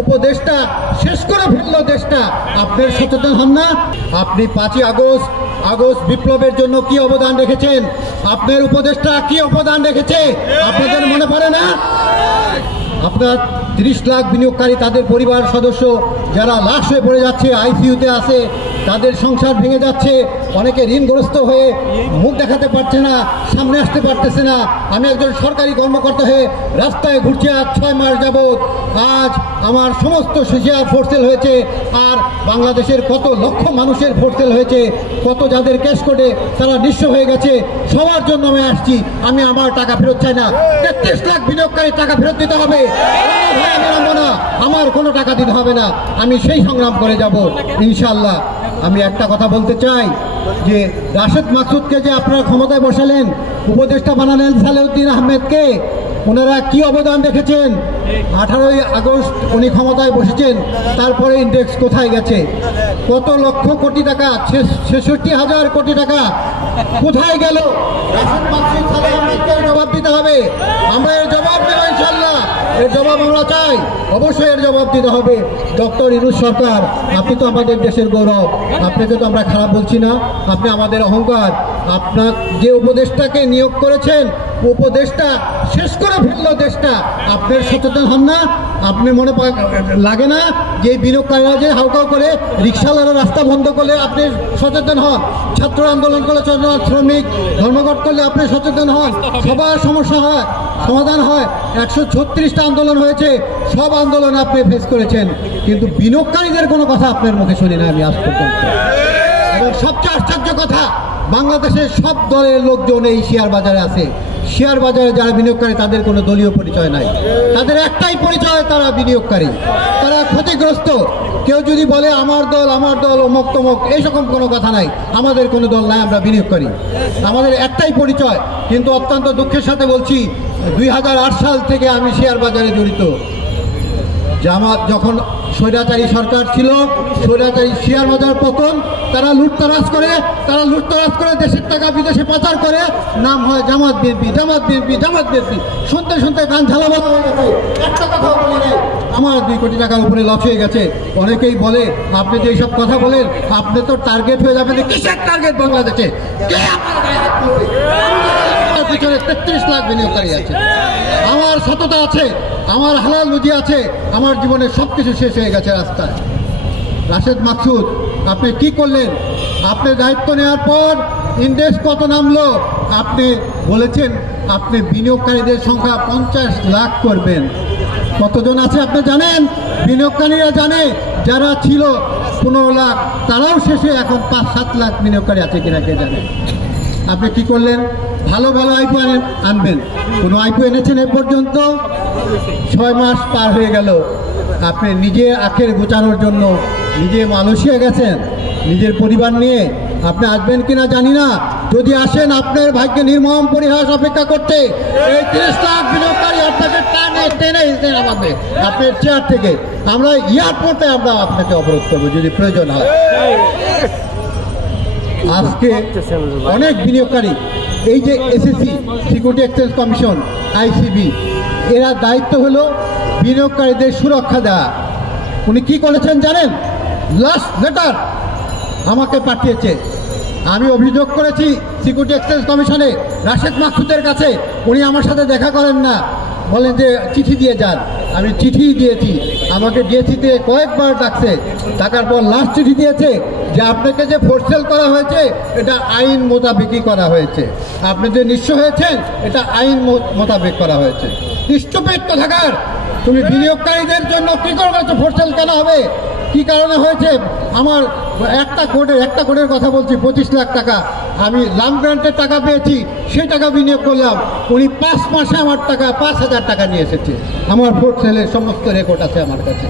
উপদেশটা শেষ করে ফেলল দেশটা, আপনার সচেতন হন না? আপনি 5ই আগস্ট বিপ্লবের জন্য কি অবদান রেখেছেন? আপনার উপদেশটা কি অবদান রেখেছে আপনাদের মনে পড়ে না? আপনার 30 লাখ বিনিয়োগকারী, তাদের পরিবার সদস্য যারা লাশ হয়ে পড়ে যাচ্ছে, আইসিইউতে আছে, তাদের সংসার ভেঙে যাচ্ছে, অনেকে ঋণগ্রস্ত হয়ে মুখ দেখাতে পারছে না, সামনে আসতে পারতেছে না। আমি একজন সরকারি কর্মকর্তা হয়ে রাস্তায় ঘুরছি আজ 6 মাস যাবৎ। আজ আমার সমস্ত শেয়ার ফোরসেল হয়েছে, আর বাংলাদেশের কত লক্ষ মানুষের ফোরসেল হয়েছে, কত যাদের ক্যাশ কোডে তারা নিঃস্ব হয়ে গেছে, সবার জন্য আমি আসছি। আমি আমার টাকা ফেরত চাই না। 33 লাখ বিনিয়োগকারী টাকা ফেরত দিতে হবে, আমার কোনো টাকা দিতে হবে না। আমি সেই সংগ্রাম করে যাব ইনশাআল্লাহ। আমি একটা কথা বলতে চাই যে রাশেদ মাকসুদকে যে আপনারা ক্ষমতায় বসালেন, উপদেষ্টা বানালেন সালেউদ্দিন আহমেদকে, ওনারা কি অবদান রেখেছেন? 18ই আগস্ট উনি ক্ষমতায় বসেছেন, তারপরে ইন্ডেক্স কোথায় গেছে? কত লক্ষ কোটি টাকা, 66,000 কোটি টাকা কোথায় গেল? রাশেদ মাকসুদ সালেহ আহমেদকে জবাব দিতে হবে। আমরা এর জবাব দেব ইনশাআল্লাহ, এর জবাব আমরা চাই, অবশ্যই এর জবাব দিতে হবে। ডক্টর ইউনূস সরকার, আপনি তো আমাদের দেশের গৌরব, আপনাকে তো আমরা খারাপ বলছি না, আপনি আমাদের অহংকার। আপনার যে উপদেষ্টাকে নিয়োগ করেছেন, উপদেশটা শেষ করে ফেললো দেশটা, আপনার সচেতন হন না? আপনি মনে লাগে না যে বিনিয়োগকারীরা যে হাউকাউ করে, রিক্সাওয়ালারা রাস্তা বন্ধ করলে আপনি সচেতন হন, ছাত্র আন্দোলন করলে, শ্রমিক ধর্মঘট করলে আপনি সচেতন হন, সবার সমস্যা হয় সমাধান হয়। 136টা আন্দোলন হয়েছে, সব আন্দোলন আপনি ফেস করেছেন, কিন্তু বিনিয়োগকারীদের কোনো কথা আপনার মুখে শুনি না আমি আজ পর্যন্ত। এবং সবচেয়ে আশ্চর্য কথা, বাংলাদেশের সব দলের লোকজন এই শেয়ার বাজারে আছে। শেয়ার বাজারে যারা বিনিয়োগকারী তাদের কোনো দলীয় পরিচয় নাই, তাদের একটাই পরিচয়, তারা বিনিয়োগকারী, তারা ক্ষতিগ্রস্ত। কেউ যদি বলে আমার দল অমুক তমুক, এইরকম কোনো কথা নাই। আমাদের কোনো দল নাই, আমরা বিনিয়োগকারী, আমাদের একটাই পরিচয়। কিন্তু অত্যন্ত দুঃখের সাথে বলছি, 2008 সাল থেকে আমি শেয়ার বাজারে জড়িত। জামাত যখন স্বৈরাচারী সরকার ছিল, স্বৈরাচারী শেয়ার বাজার পতন, তারা লুটতরাজ করে দেশের টাকা বিদেশে পাচার করে, নাম হয় জামাত বিএনপি। শুনতে শুনতে কান ঝালাবাদ হয়ে গেছে, একটা কথা বলি নাই। আমার 2 কোটি টাকার উপরে লস হয়ে গেছে। অনেকেই বলে, আপনি যে এইসব কথা বলেন, আপনি তো টার্গেট হয়ে যাবেন। কিসের টার্গেট বাংলাদেশে? পিছনে 33 লাখ বিনিয়োগকারী আছে, আমার সততা আছে, আমার হালাল রুজি আছে, আমার জীবনের সব কিছু শেষ হয়ে গেছে রাস্তায়। রাশেদ মাকসুদ, আপনি কি করলেন? আপনি দায়িত্ব নেওয়ার পর ইন্ডেক্স কত নামলো? আপনি বলেছেন আপনি বিনিয়োগকারীদের সংখ্যা 50 লাখ করবেন। কতজন আছে আপনি জানেন? বিনিয়োগকারীরা জানে, যারা ছিল 15 লাখ, তারাও শেষে এখন 5-7 লাখ বিনিয়োগকারী আছে কিনা কে জানে। আপনি কি করলেন? ভালো আইপিও আনবেন, কোনো আইপিও এনেছেন এ পর্যন্ত? 6 মাস পার হয়ে গেল, আপনি নিজে আখের গোছানোর জন্য নিজে মালয়েশিয়া গেছেন নিজের পরিবার নিয়ে। আপনি আসবেন কিনা জানি না, যদি আসেন আপনার ভাগ্যে নির্মম পরিহাস অপেক্ষা করতে। এই 30 লাখ বিনিয়োগকারী আপনাকে টেনে নামাবে আপনার চেয়ার থেকে। আমরা এয়ারপোর্টে আমরা আপনাকে অবরোধ করবো যদি প্রয়োজন হয়। আজকে অনেক বিনিয়োগকারী, এই যে SSC, security exchange commission, ICB, এরা দায়িত্ব হলো বিনিয়োগকারীদের সুরক্ষা দেওয়া। উনি কি করেছেন জানেন? লাস্ট লেটার আমাকে পাঠিয়েছে। আমি অভিযোগ করেছি সিকিউরিটি এক্সচেঞ্জ কমিশনে রাশেদ মাকসুদের কাছে, উনি আমার সাথে দেখা করেন না, বলেন যে চিঠি দিয়ে যান। আমি চিঠি দিয়েছি, আমাকে ডিএসিতে কয়েকবার ডাকছে, ডাকার পর লাস্ট চিঠি দিয়েছে যে আপনাকে যে ফোরসেল করা হয়েছে এটা আইন মোতাবেকই করা হয়েছে, আপনি যে নিঃস্ব হয়েছেন এটা আইন মোতাবেক করা হয়েছে। ইষ্টপেট কোথাকার, তুমি বিনিয়োগকারীদের জন্য কী করবে? ফোরসেল কেন হবে? কি কারণে হয়েছে? আমার একটা কোডের কথা বলছি, 25 লাখ টাকা আমি লাম গ্রান্টের টাকা পেয়েছি, সেই টাকা বিনিয়োগ করলাম। উনি 5 মাসে আমার টাকা 5,000 টাকা নিয়ে এসেছে। আমার ফোরসেলের সমস্ত রেকর্ড আছে আমার কাছে।